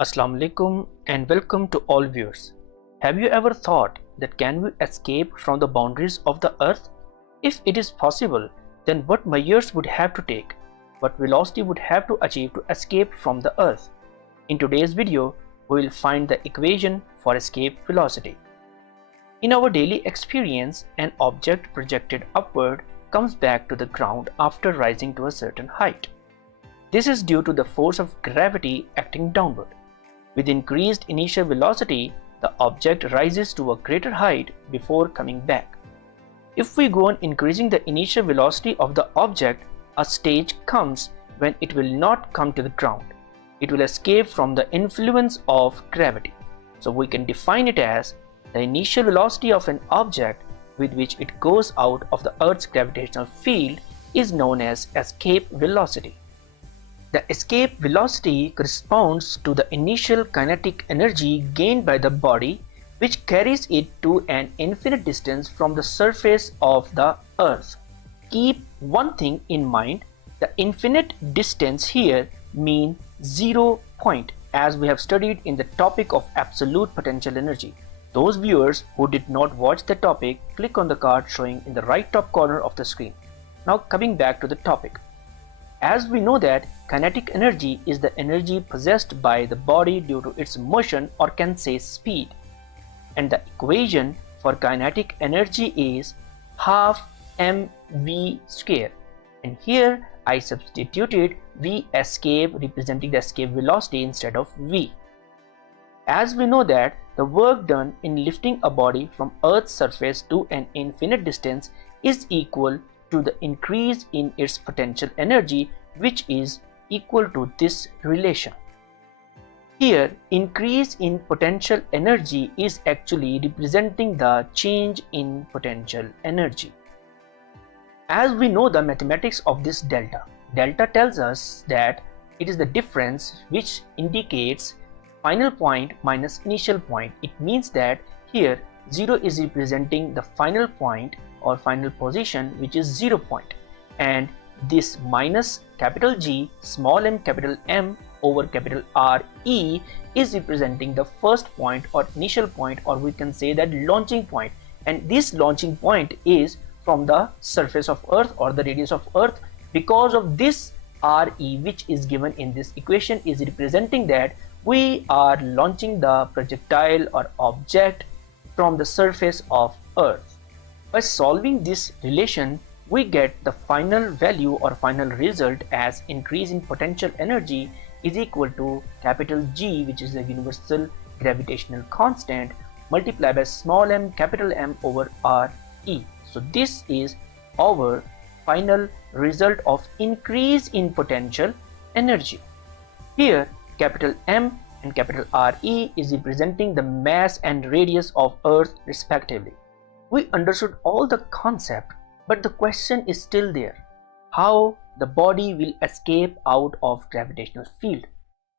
Assalamu alaikum and welcome to all viewers. Have you ever thought that can we escape from the boundaries of the earth? If it is possible, then what measures would have to take? What velocity would have to achieve to escape from the earth? In today's video, we will find the equation for escape velocity. In our daily experience, an object projected upward comes back to the ground after rising to a certain height. This is due to the force of gravity acting downward. With increased initial velocity, the object rises to a greater height before coming back. If we go on increasing the initial velocity of the object, a stage comes when it will not come to the ground. It will escape from the influence of gravity. So we can define it as the initial velocity of an object with which it goes out of the Earth's gravitational field is known as escape velocity. The escape velocity corresponds to the initial kinetic energy gained by the body, which carries it to an infinite distance from the surface of the Earth. Keep one thing in mind, the infinite distance here means 0 point, as we have studied in the topic of absolute potential energy. Those viewers who did not watch the topic, click on the card showing in the right top corner of the screen. Now coming back to the topic. As we know that kinetic energy is the energy possessed by the body due to its motion, or can say speed. And the equation for kinetic energy is half mv square. And here I substituted v escape representing the escape velocity instead of v. As we know that the work done in lifting a body from Earth's surface to an infinite distance is equal to the increase in its potential energy, which is equal to this relation. Here, increase in potential energy is actually representing the change in potential energy. As we know the mathematics of this delta, delta tells us that it is the difference which indicates final point minus initial point. It means that here 0 is representing the final point or final position, which is 0 point, and this minus capital G small m capital M over capital R E is representing the first point or initial point, or we can say that launching point, and this launching point is from the surface of Earth or the radius of Earth. Because of this RE which is given in this equation is representing that we are launching the projectile or object from the surface of Earth. By solving this relation, we get the final value or final result as increase in potential energy is equal to capital G, which is the universal gravitational constant, multiplied by small m capital M over RE. So this is our final result of increase in potential energy. Here capital M and capital RE is representing the mass and radius of Earth respectively. We understood all the concept, but the question is still there. How the body will escape out of gravitational field?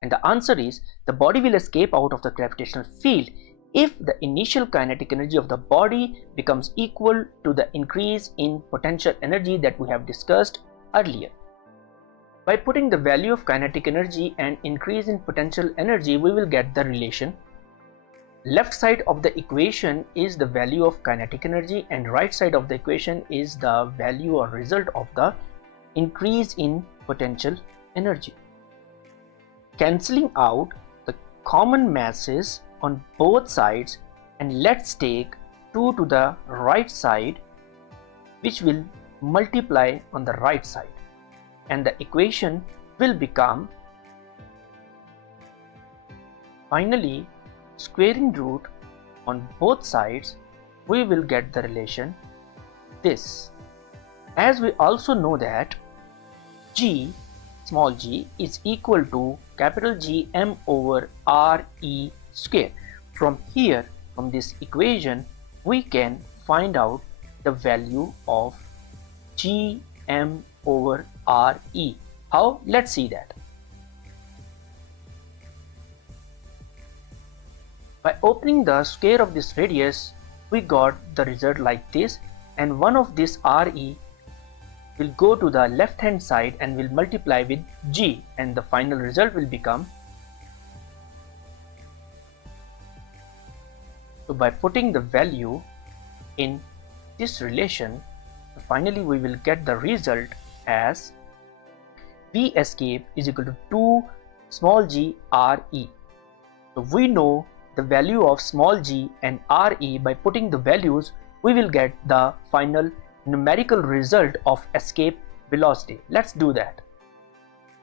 And the answer is the body will escape out of the gravitational field if the initial kinetic energy of the body becomes equal to the increase in potential energy that we have discussed earlier. By putting the value of kinetic energy and increase in potential energy, we will get the relation. Left side of the equation is the value of kinetic energy and right side of the equation is the value or result of the increase in potential energy. Cancelling out the common masses on both sides, and let's take 2 to the right side, which will multiply on the right side, and the equation will become, finally squaring root on both sides, we will get the relation this. As we also know that G small g is equal to capital G M over RE square. From here, from this equation, we can find out the value of G M over RE. How? Let's see that. By opening the square of this radius, we got the result like this, and one of this RE will go to the left hand side and will multiply with G, and the final result will become So by putting the value in this relation, finally we will get the result as V escape is equal to 2 small g RE. So we know the value of small g and RE. By putting the values, we will get the final numerical result of escape velocity. Let's do that.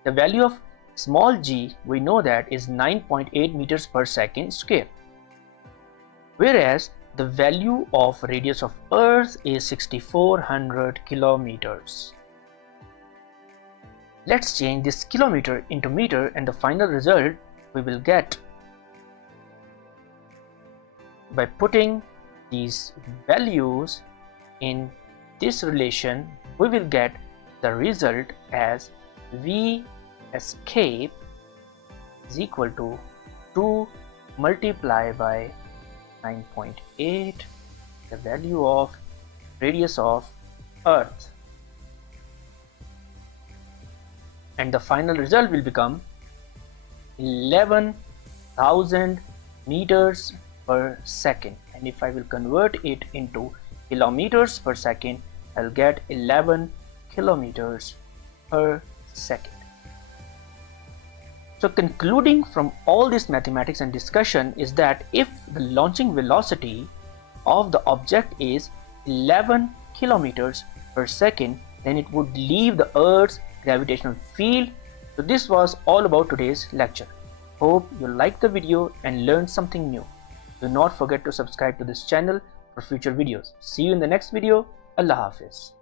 The value of small g we know that is 9.8 meters per second square, whereas the value of radius of Earth is 6400 kilometers. Let's change this kilometer into meter, and the final result we will get by putting these values in this relation. We will get the result as V escape is equal to 2 multiplied by 9.8, the value of radius of Earth, and the final result will become 11,000 meters per second. And if I will convert it into kilometers per second, I'll get 11 kilometers per second. So concluding from all this mathematics and discussion is that if the launching velocity of the object is 11 kilometers per second, then it would leave the Earth's gravitational field. So this was all about today's lecture. Hope you liked the video and learned something new. Do not forget to subscribe to this channel for future videos. See you in the next video. Allah Hafiz.